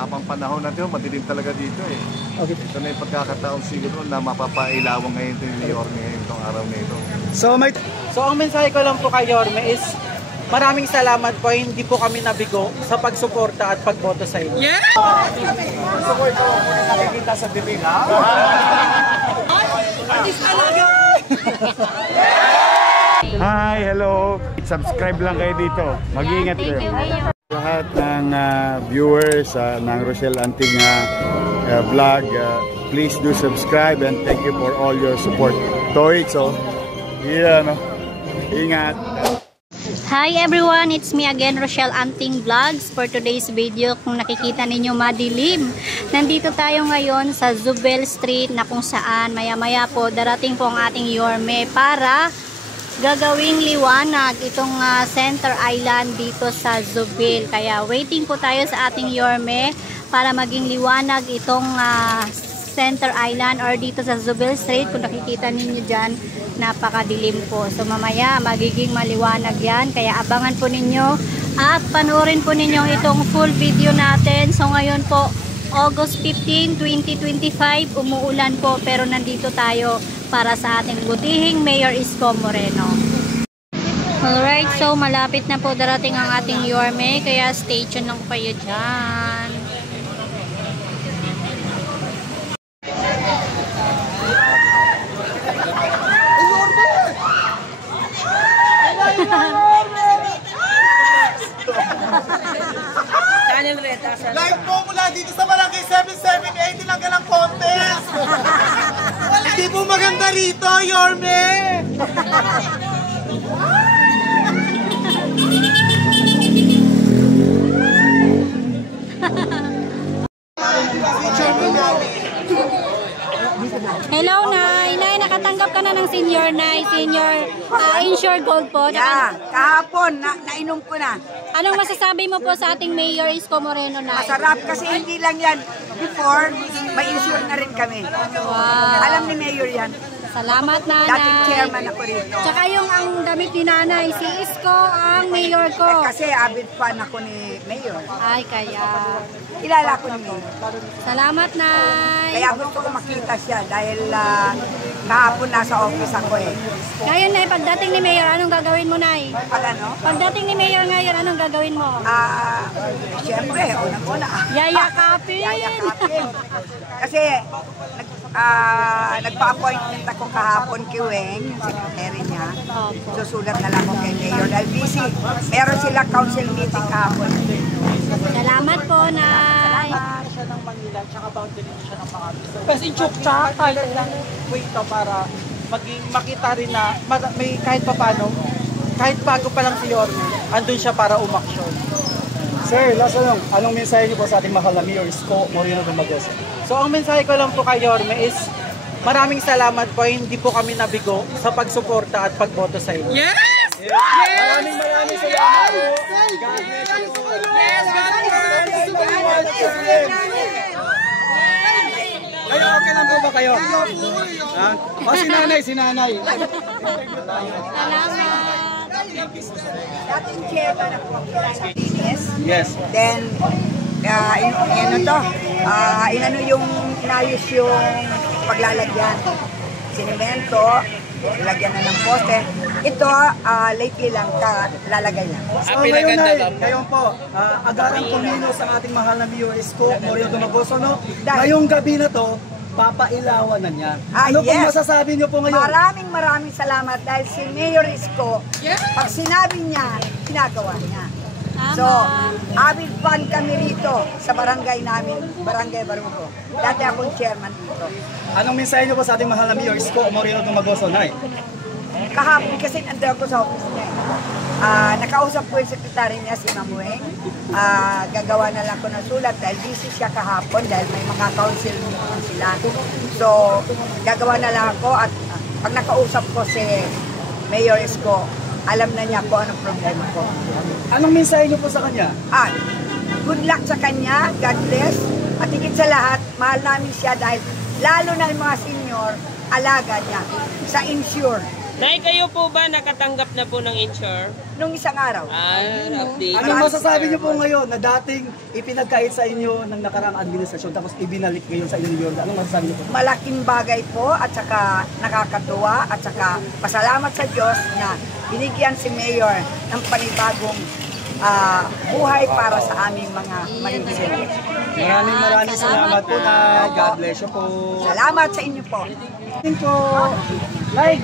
habang panahon natin, madilim talaga dito eh. Okay. Ito na yung pagkakataon siguro na mapapailawan ngayon ito ni Yorme ngayon itong araw na ito. So ang mensahe ko lang po kay Yorme is maraming salamat po, hindi po kami nabigo sa pagsuporta at pagboto sa inyo. Yeah! Gusto ko ito muna nakikita sa dilim, ha? Hi, hello. Subscribe lang kayo dito. Mag-iingat kayo. Lahat ng viewers ng Rochelle Anting vlog, please do subscribe and thank you for all your support. Toitso. Yeah, no. Ingat. Hi everyone, it's me again, Rochelle Anting Vlogs. For today's video, kung nakikita ninyo madilim, nandito tayo ngayon sa Zubel Street na kung saan maya-maya po darating po ang ating Yorme para gagawing liwanag itong Center Island dito sa Zubel. Kaya waiting po tayo sa ating Yorme para maging liwanag itong Center Island or dito sa Zubel Street. Kung nakikita ninyo dyan, napakadilim po. So mamaya magiging maliwanag yan. Kaya abangan po ninyo at panoorin po ninyo itong full video natin. So ngayon po, August 15, 2025, umuulan po pero nandito tayo para sa ating butihing Mayor Isko Moreno. Alright, so malapit na po darating ang ating Yorme, kaya stay tuned lang kayo dyan. Live po mula dito sa Barangay 7780 lang ganang contest. Hindi po maganda rito, Yorme. Hello, Nay. Nay, nakatanggap ka na ng senior, Nay. Senior insured gold po. Yeah, kahapon, nainom ko na. Anong masasabi mo po sa ating Mayor Isko Moreno, Nay? Masarap kasi hindi lang yan. Before, may insure na rin kami. Wow. Alam ni Mayor yan. Salamat, Nanay. Dating chairman ako rito. Tsaka yung ang damit ni Nanay, si Isko ang Mayor ko. Kasi avid fan ako ni Mayor. Ay, kaya. Kilala ko ni Mayor. Salamat, Nay. Kaya gusto ko makita siya dahil kahapon nasa office ako eh. Ngayon, Nay, pagdating ni Mayor, anong gagawin mo, Nay? Pag ano? Pagdating ni Mayor ngayon, anong gagawin mo? Siyempre, unang-una. Yayakapin. Yayakapin. Kasi nagpa-appointment ako kahapon kay Weng, yung secretary niya. Susulat na lang ako kay Mayor dahil busy. Meron sila council meeting kahapon. Salamat po, Nay. Salamat siya ng Manila, tsaka boundary siya ng mga gusto. Kasi Chukcha, tayo lang wait para maging makita rin na may kahit pa paano, kahit bago pa lang si Yorme, andun siya para umaksyon. Sir, last lang, anong mensahe niyo po sa ating mahal na Mayor Isko Moreno Dumagoso? So ang mensahe ko lang po kay Yorme is maraming salamat po, hindi po kami nabigo sa pagsuporta at pagboto sa inyo. Yes! Yes! Maraming salamat po. God bless you. Yes! God bless you. Kayo, okay lang po ba kayo? Si nanay, si nanay. Salamat. Dating chairman ako sa Linis. Yes. Then, inano yung inayos yung paglalagyan. Sinemento, lagyan na ng poste. Ito, lately lang, lalagay lang. So ngayon po, agarang kumilos ang ating mahal na Mayor Isko Moreno Dumagoso, no? Ngayong gabi na to, papailawan na niya. Ano pong masasabi niyo po ngayon? Maraming salamat dahil si Mayor Isko, pag sinabi niya, ginagawa niya. So, avid fan kami rito sa barangay namin, Barangay Barugo. Dati akong chairman dito. Anong mensahe niyo po sa ating mahal na Mayor Isko Moreno Dumagoso, Nay? Kahapon kasi nandun ako sa office niya. Nakausap ko yung sekretary niya, si Mamueng. Gagawa na lang ko ng sulat dahil busy siya kahapon dahil may mga council meeting sila. So, gagawa na lang ako at pag nakausap ko si Mayor Isko, alam na niya kung anong problema ko. Anong mensahe niyo po sa kanya? Good luck sa kanya, God bless. At higit sa lahat, mahal namin siya dahil lalo na yung mga senior, alaga niya sa insure. Nay, kayo po ba nakatanggap na po ng insure? Nung isang araw. Update. Anong masasabi niyo po ngayon na dating ipinagkait sa inyo ng nakaraang administrasyon tapos ibinalik ngayon sa inyo ni Yorme? Anong masasabi niyo po? Malaking bagay po at saka nakakatuwa at saka pasalamat sa Diyos na binigyan si Mayor ng panibagong buhay para sa aming mga manibigay. Maraming salamat po na God bless you po. Salamat sa inyo po. Po, like,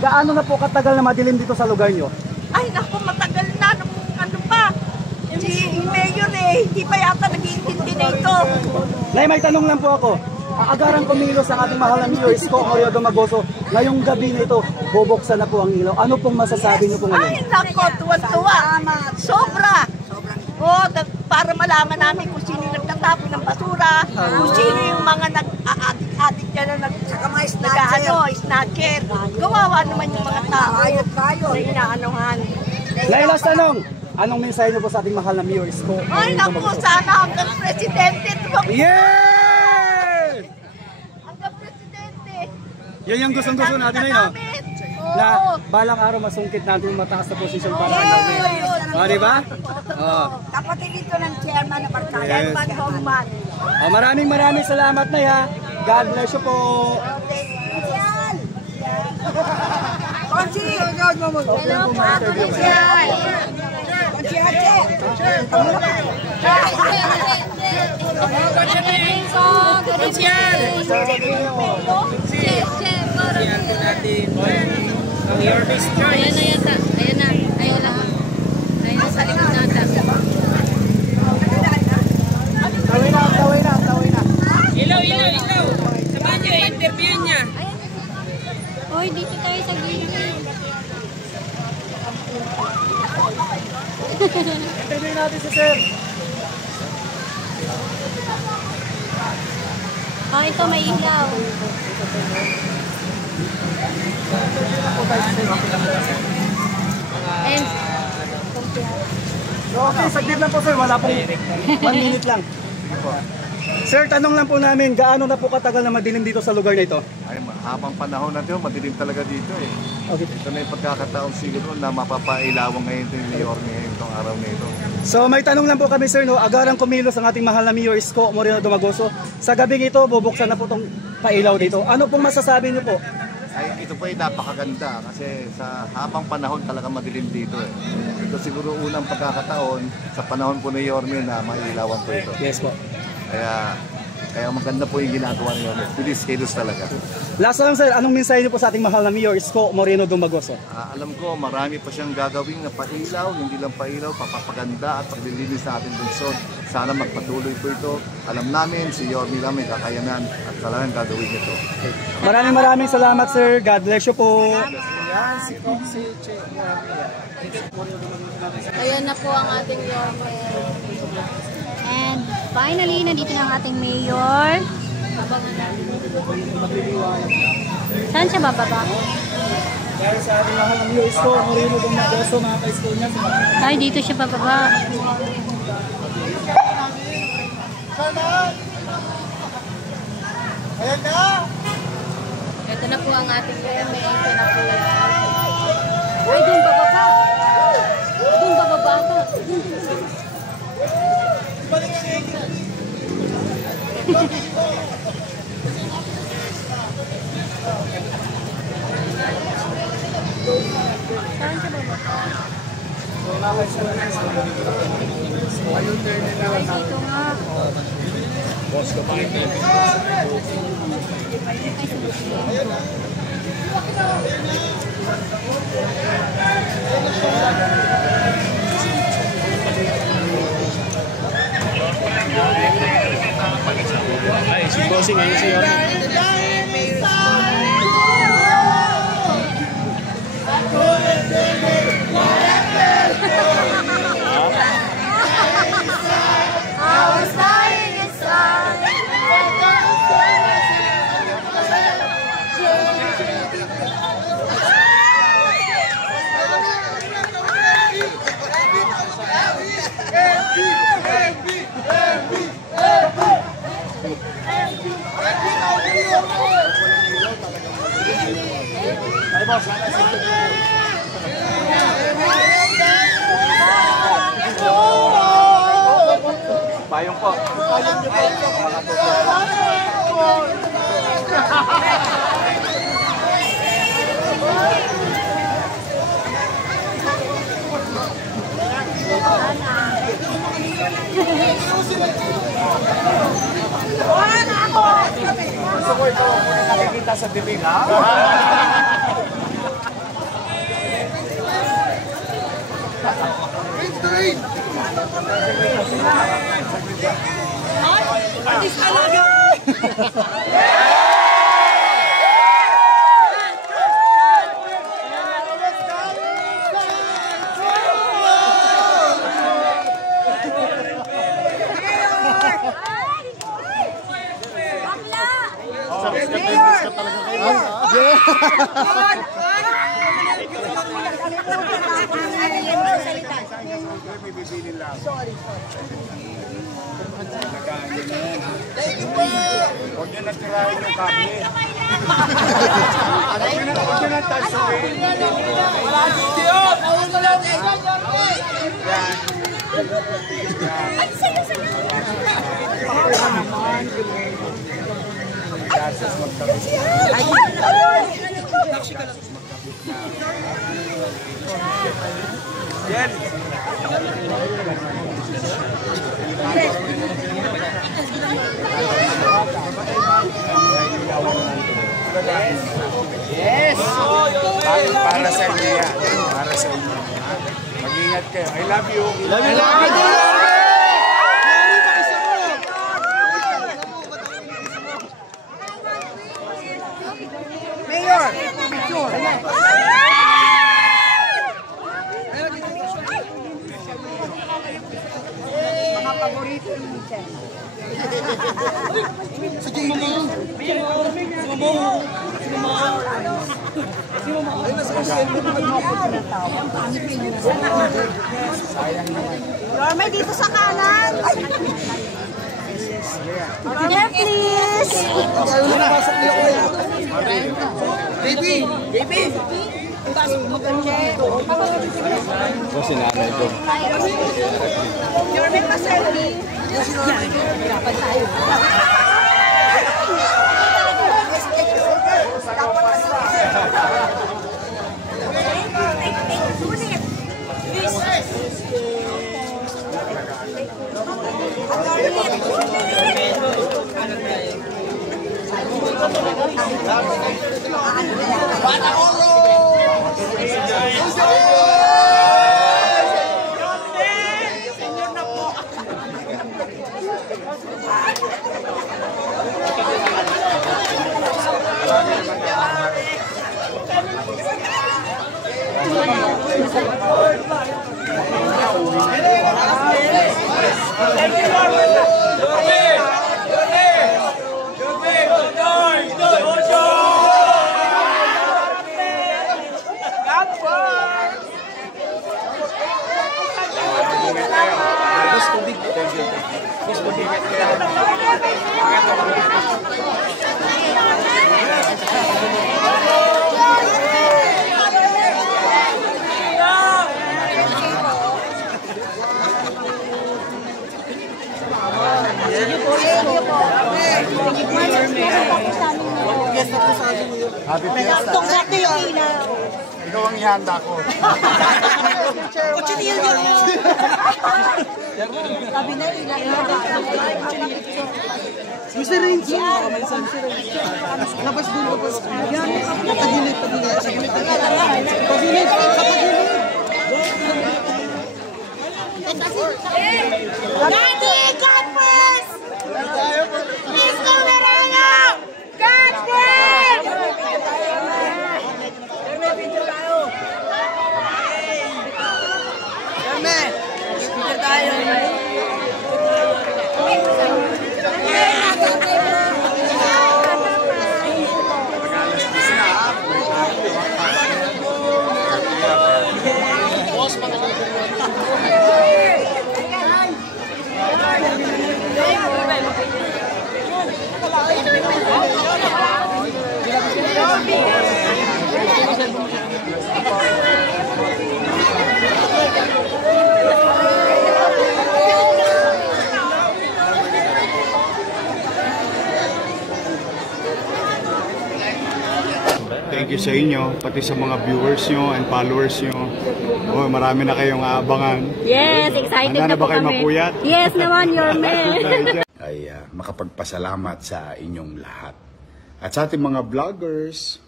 gaano na po katagal na madilim dito sa lugar niyo? Ay naku, matagal na nung ano pa. Si Mayor hindi pa yata nag-iintindi na ito. Nay, may tanong lang po ako. Agarang kumilos ang ating mahal na Mayor Isko Mario Dumagoso. Ngayong gabi na ito, bubuksan na po ang ilaw. Ano pong masasabi niyo po ngayon? Ay nako, tuwan-tuwa. Sobra. Para malaman namin kung sino yung nagtatapon ng basura, kung sino yung mga nag-adik dyan na snatcher. Gawawa naman yung mga tao na inaanohan. Nay, last tanong. Anong mensahe niyo po sa ating mahal na Mayor Isko? Ay naku, sana hanggang presidente. Yeah! Hanggang presidente. Yan yung gustong-gusto natin na yun. Na balang araw masungkit natin yung mataas na posisyon para sa natin. Di ba? Kapatid dito ng chairman na Chairman Bongman. Maraming salamat na ya. God bless you po. Konsi! Hello po, Konsihan! Konsihan, Ang your best choice. Ayan na yata. Ayan na. Ayun lang. Ayun na sa likod natin. Taway na. Ilaw. Sabahan niyo, interview niya. Hoy, dito tayo sa gilid. Interview natin si Sir. Ito may ilaw. And Okay, saglit lang po sir. Wala pong 1 minute lang. Sir, tanong lang po namin, gaano na po katagal na madilim dito sa lugar na ito? Ay, habang panahon natin, madilim talaga dito eh. Okay. Ito na yung pagkakataon siguro na mapapailawan ngayon ito yung Mayor ngayon itong araw na ito. So may tanong lang po kami sir, no? Agarang kumilos ang ating mahal na Mayor Isko Moreno Dumagoso. Sa gabing ito, bubuksan na po itong pailaw dito. Ano pong masasabi niyo po? Ay, ito po ay napakaganda kasi sa habang panahon talaga madilim dito eh. Ito siguro unang pagkakataon sa panahon po ni Yorme na mailawan po ito. Yes po. Kaya maganda po yung ginagawa niyo. Kilos talaga. Last lang sir, anong mensahe niyo po sa ating mahal na Mayor Isko Moreno Dumagoso? Alam ko marami pa siyang gagawin na pailaw, hindi lang pailaw, papapaganda at paglilinis sa ating lungsod. Sana magpatuloy po ito. Alam namin si Yorme lang may kakayanan at talagang gagawin ito. Maraming salamat sir. God bless you po. ayan na po ang ating Yorme. And finally, nandito na ang ating mayor. Saan siya bababa? Dahil sa ating mahal na Mayor Isko Moreno Dumagoso, mga ka-Isko niya. Ay, dito siya bababa. Ayan na! Ito na po ang ating Yorme. Ito na po. Ay, doon bababa. Doon bababa ka. Ay, dito nga. Ay, si Bossing ngayon si Yorme. Ay, boss. Payong po. Gusto ko ikaw muna nakikita sa bibig, ha? Atis talaga! Huwag nyo natirahin yung kami. Huwag nyo natasuin. Yes! Para sa inyo yan. Para sa inyo. Mag-ingat kayo. I love you. Love you. Love you. Mayor! Mga paborito ni Michelle. Yorme, dito sa kanan. Yorme, please. Baby! Baby! Yorme, pa-selfie. Happy Fiesta. Ikaw ang ihanda ko. Gusto rin siya. Labas dun, labas. Pagilid, pagilid. Pagilid, pagilid. Daddy, God first! Please go, Verena! God first! thank you sa inyo, pati sa mga viewers nyo and followers nyo. Oh, marami na kayong aabangan. Yes, excited Handa na po ba kayo kami. mapuyat? Yes naman, Yorme. Ay makapagpasalamat sa inyong lahat. At sa ating mga vloggers,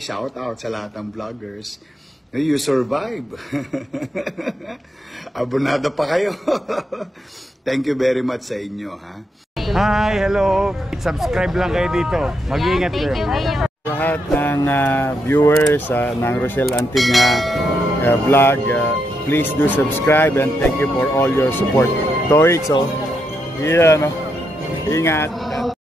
shout out sa lahat ng vloggers. You survive. Abonado pa kayo. Thank you very much sa inyo, ha? Hi, hello. Subscribe lang kayo dito. Mag-iingat kayo. Lahat ng viewers ng Rochelle Anting vlog, please do subscribe and thank you for all your support. Toits, yeah, no? Ingat.